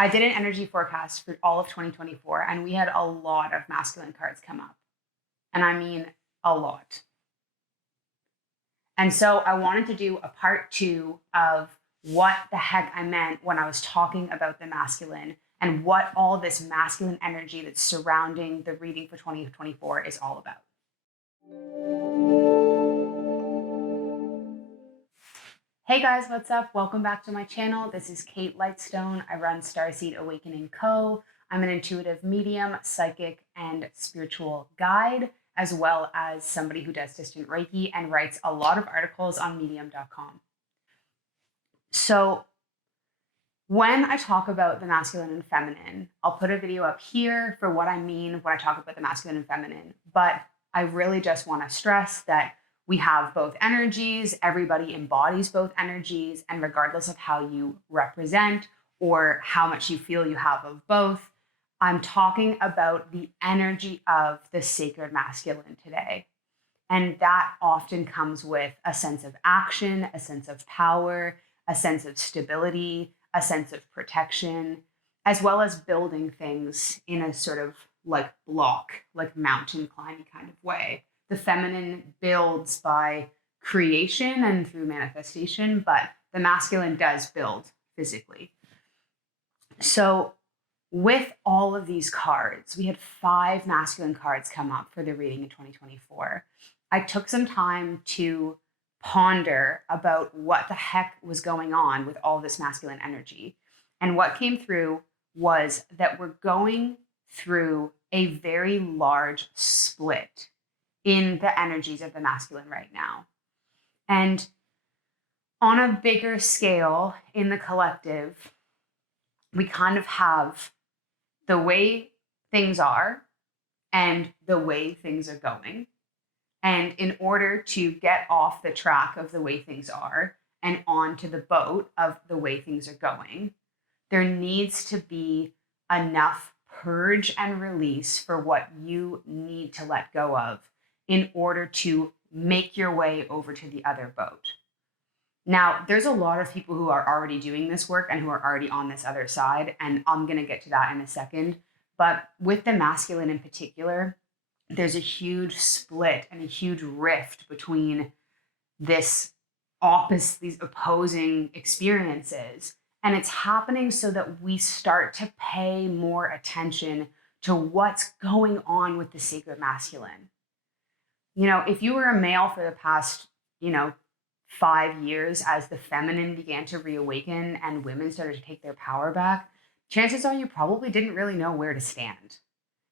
I did an energy forecast for all of 2024, and we had a lot of masculine cards come up. And I mean, a lot. And so I wanted to do a part two of what the heck I meant when I was talking about the masculine and what all this masculine energy that's surrounding the reading for 2024 is all about. Hey guys, what's up? Welcome back to my channel. This is Kate Lightstone. I run Starseed Awakening Co. I'm an intuitive medium, psychic, and spiritual guide, as well as somebody who does distant Reiki and writes a lot of articles on medium.com. So when I talk about the masculine and feminine, I'll put a video up here for what I mean when I talk about the masculine and feminine. But I really just want to stress that we have both energies, everybody embodies both energies, and regardless of how you represent or how much you feel you have of both, I'm talking about the energy of the sacred masculine today. And that often comes with a sense of action, a sense of power, a sense of stability, a sense of protection, as well as building things in a sort of like block, like mountain climbing kind of way. The feminine builds by creation and through manifestation, but the masculine does build physically. So with all of these cards, we had 5 masculine cards come up for the reading in 2024. I took some time to ponder about what the heck was going on with all this masculine energy. And what came through was that we're going through a very large split in the energies of the masculine right now. And on a bigger scale in the collective, we kind of have the way things are and the way things are going. And in order to get off the track of the way things are and onto the boat of the way things are going, there needs to be enough purge and release for what you need to let go of in order to make your way over to the other boat. Now, there's a lot of people who are already doing this work and who are already on this other side, and I'm going to get to that in a second. But with the masculine in particular, there's a huge split and a huge rift between these opposing experiences. And it's happening so that we start to pay more attention to what's going on with the sacred masculine. You know, if you were a male for the past, 5 years as the feminine began to reawaken and women started to take their power back, chances are you probably didn't really know where to stand.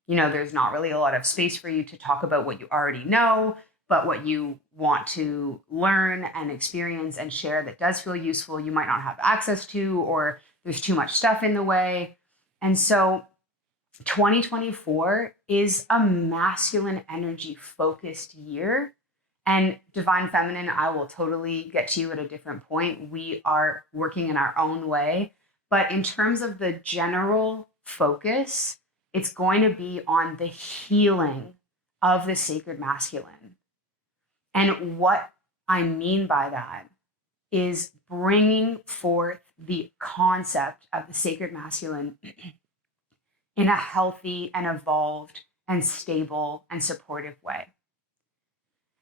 There's not really a lot of space for you to talk about what you already know, but what you want to learn and experience and share that does feel useful, you might not have access to, or there's too much stuff in the way. And so 2024 is a masculine energy focused year. And divine feminine, I will totally get to you at a different point. We are working in our own way. But in terms of the general focus, it's going to be on the healing of the sacred masculine. And what I mean by that is bringing forth the concept of the sacred masculine in a healthy and evolved and stable and supportive way.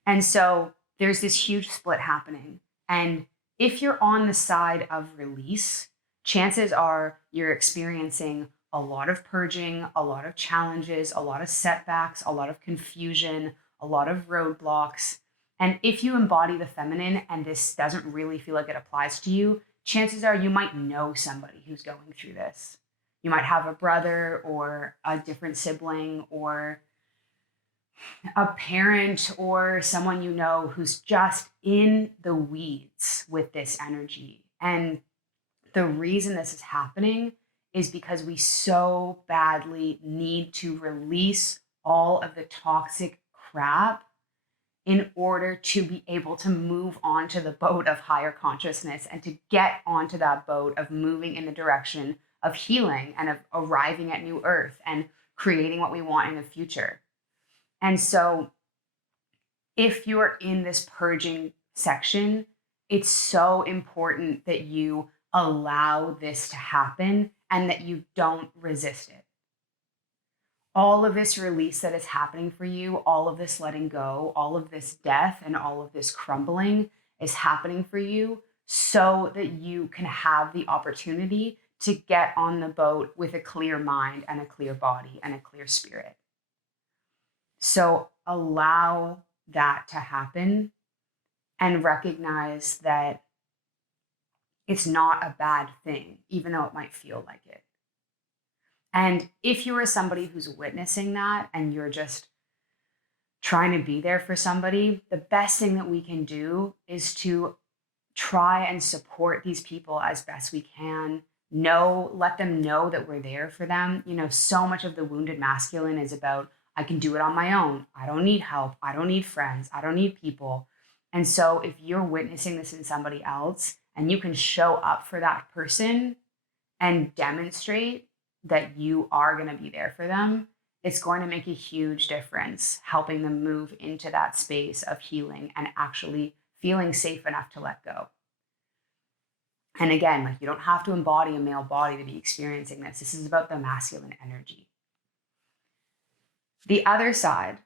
And so there's this huge split happening. And if you're on the side of release, chances are you're experiencing a lot of purging, a lot of challenges, a lot of setbacks, a lot of confusion, a lot of roadblocks. And if you embody the feminine and this doesn't really feel like it applies to you, chances are you might know somebody who's going through this. You might have a brother or a different sibling or a parent or someone you know who's just in the weeds with this energy. And the reason this is happening is because we so badly need to release all of the toxic crap in order to be able to move onto the boat of higher consciousness and to get onto that boat of moving in the direction of healing and of arriving at new earth and creating what we want in the future. And so if you're in this purging section, it's so important that you allow this to happen and that you don't resist it. All of this release that is happening for you, all of this letting go, all of this death, and all of this crumbling is happening for you so that you can have the opportunity to get on the boat with a clear mind and a clear body and a clear spirit. So allow that to happen and recognize that it's not a bad thing, even though it might feel like it. And if you are somebody who's witnessing that and you're just trying to be there for somebody, the best thing that we can do is to try and support these people as best we can. Let them know that we're there for them. So much of the wounded masculine is about, I can do it on my own. I don't need help. I don't need friends. I don't need people. And so if you're witnessing this in somebody else and you can show up for that person and demonstrate that you are going to be there for them, it's going to make a huge difference, helping them move into that space of healing and actually feeling safe enough to let go. And again, you don't have to embody a male body to be experiencing this. This is about the masculine energy. The other side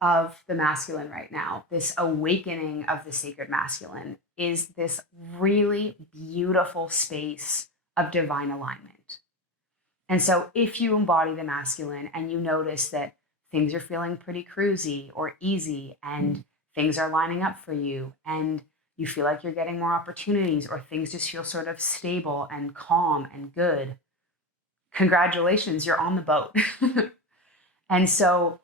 of the masculine right now, this awakening of the sacred masculine, is this really beautiful space of divine alignment. And so if you embody the masculine and you notice that things are feeling pretty cruisy or easy and things are lining up for you and you feel like you're getting more opportunities or things just feel sort of stable and calm and good, congratulations, you're on the boat. And so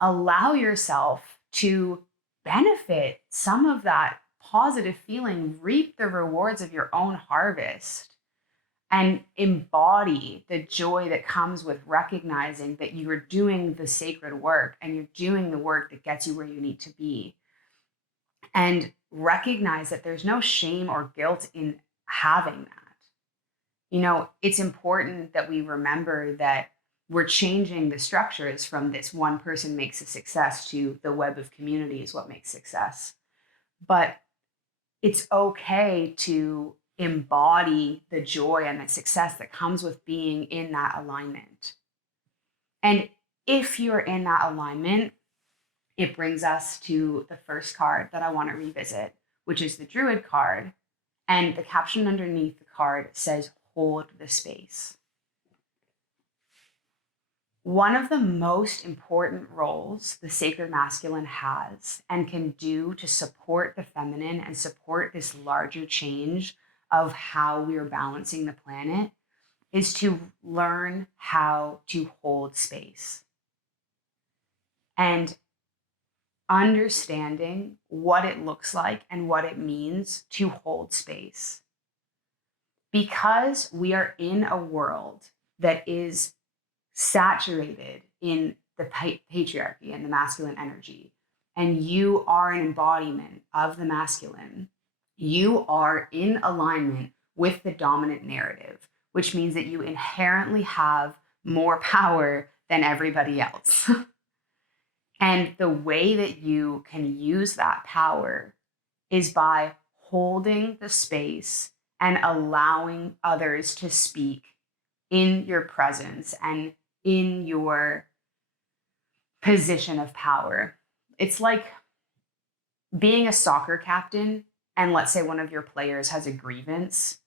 allow yourself to benefit some of that positive feeling, reap the rewards of your own harvest, and embody the joy that comes with recognizing that you are doing the sacred work and you're doing the work that gets you where you need to be. And recognize that there's no shame or guilt in having that. It's important that we remember that we're changing the structures from this one person makes a success to the web of community is what makes success. But it's okay to embody the joy and the success that comes with being in that alignment. And if you're in that alignment, it brings us to the first card that I want to revisit, which is the Druid card. And the caption underneath the card says, hold the space. One of the most important roles the sacred masculine has and can do to support the feminine and support this larger change of how we are balancing the planet is to learn how to hold space. And understanding what it looks like and what it means to hold space. Because we are in a world that is saturated in the patriarchy and the masculine energy, and you are an embodiment of the masculine, you are in alignment with the dominant narrative, which means that you inherently have more power than everybody else. And the way that you can use that power is by holding the space and allowing others to speak in your presence and in your position of power. It's like being a soccer captain, and let's say one of your players has a grievance.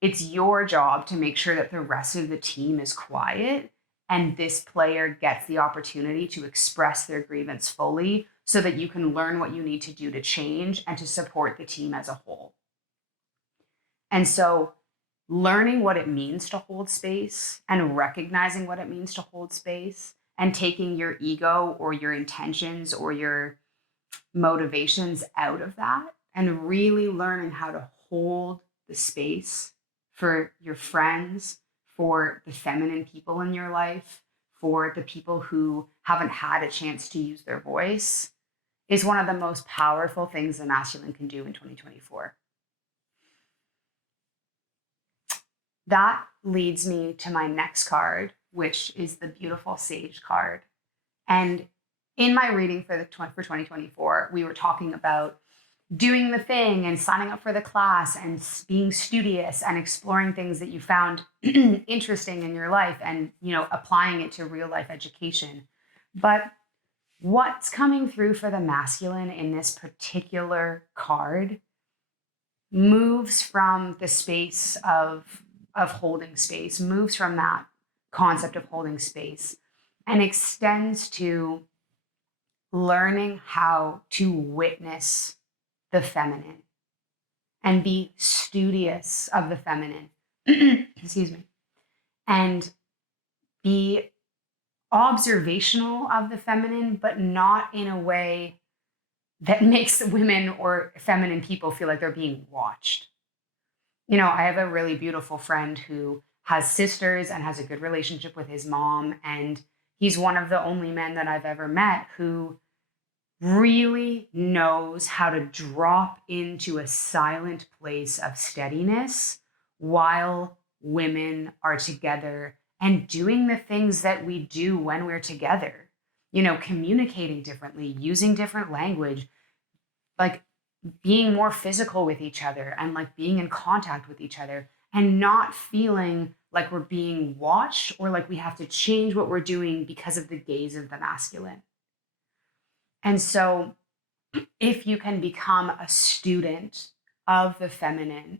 It's your job to make sure that the rest of the team is quiet and this player gets the opportunity to express their grievance fully so that you can learn what you need to do to change and to support the team as a whole. And so learning what it means to hold space and recognizing what it means to hold space and taking your ego or your intentions or your motivations out of that and really learning how to hold the space for your friends, for the feminine people in your life, for the people who haven't had a chance to use their voice is one of the most powerful things the masculine can do in 2024. That leads me to my next card, which is the beautiful Sage card. And in my reading for 2024, we were talking about doing the thing and signing up for the class and being studious and exploring things that you found interesting in your life and, applying it to real life education. But what's coming through for the masculine in this particular card moves from the space of holding space, moves from that concept of holding space and extends to learning how to witness the feminine and be studious of the feminine. Excuse me. And be observational of the feminine, but not in a way that makes women or feminine people feel like they're being watched. I have a really beautiful friend who has sisters and has a good relationship with his mom. And he's one of the only men that I've ever met who really knows how to drop into a silent place of steadiness while women are together and doing the things that we do when we're together, communicating differently, using different language, like being more physical with each other and like being in contact with each other and not feeling like we're being watched or like we have to change what we're doing because of the gaze of the masculine. And so, if you can become a student of the feminine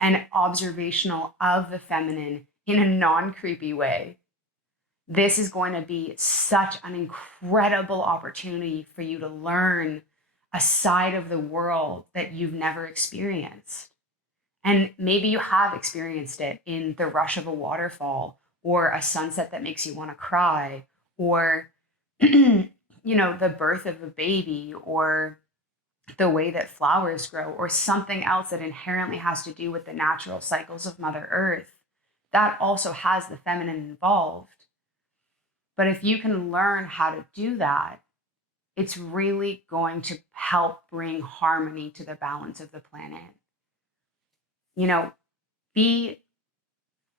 and observational of the feminine in a non creepy way, this is going to be such an incredible opportunity for you to learn a side of the world that you've never experienced. And maybe you have experienced it in the rush of a waterfall or a sunset that makes you want to cry or the birth of a baby or the way that flowers grow or something else that inherently has to do with the natural cycles of Mother Earth. That also has the feminine involved. But if you can learn how to do that, it's really going to help bring harmony to the balance of the planet.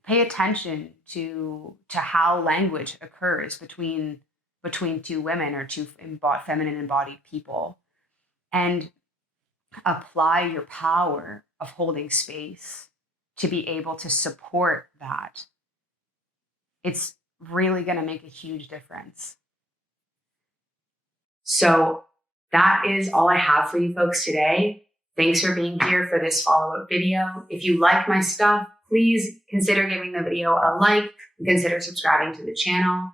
Pay attention to how language occurs between two women or two feminine embodied people, and apply your power of holding space to be able to support that. It's really going to make a huge difference. So that is all I have for you folks today. Thanks for being here for this follow-up video. If you like my stuff, please consider giving the video a like and consider subscribing to the channel.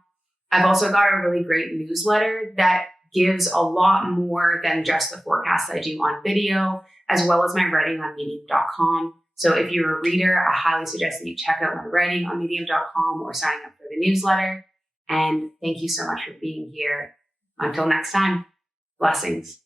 I've also got a really great newsletter that gives a lot more than just the forecasts I do on video, as well as my writing on medium.com. So if you're a reader, I highly suggest that you check out my writing on medium.com or signing up for the newsletter. And thank you so much for being here. Until next time, blessings.